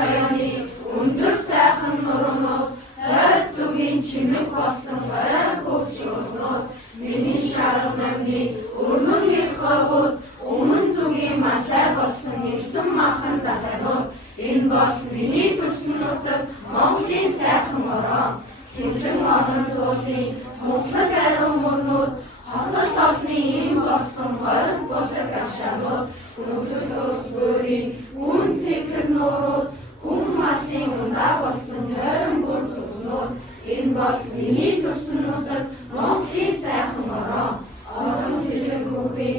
соёны өндөр сайхан нуруунд хойд зүгийн чимэг болсон ойр хөвч урнууд миний шарга намны өргөн их ховууд өмнө зүгийн малай болсон элсэн махан далайнууд энэ бол миний төрсөн нутаг Монголын сайхан ороо хэмлэн онон туулын тунхлаг ариун мөрнүүд хотол олны юм болсон хориг булаг ашаанууд өнцөг ус бүрийн үн цэгэр нуурууд хүн малын ундаа болсон тойрон бүр туснууд энэ бол миний төрсөн нутаг Монголын сайхан ороо орон сэлэн хүүхийн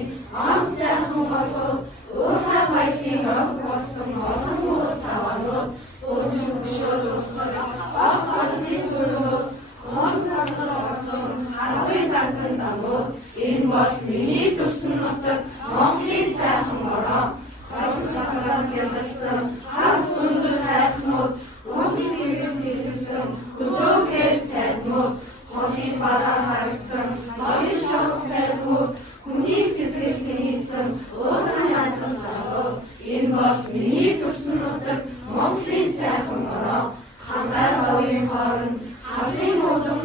ан сайхан болгоод уурхай баялын ог болсон олон муурал таваанууд өчиг хөшөөд усгал гол цасны сүрнүүд гол цасны болсон харгуй дагдан замууд энэ бол миний төрсөн нутаг Монголын сайхан ороо хавтаас гэлэлсэн хас өндөр хайрнууд бүгд хэрэгжүүлсэн хөдөөгөр цайднууд холын бараа харагдсан ноён шог сайднууд хүний сэтгэл тэнийсэн уудан яасан талууд энэ бол миний төрсөн нутаг Монголын сайхан ороо хангаар хавийн хооронд халын модон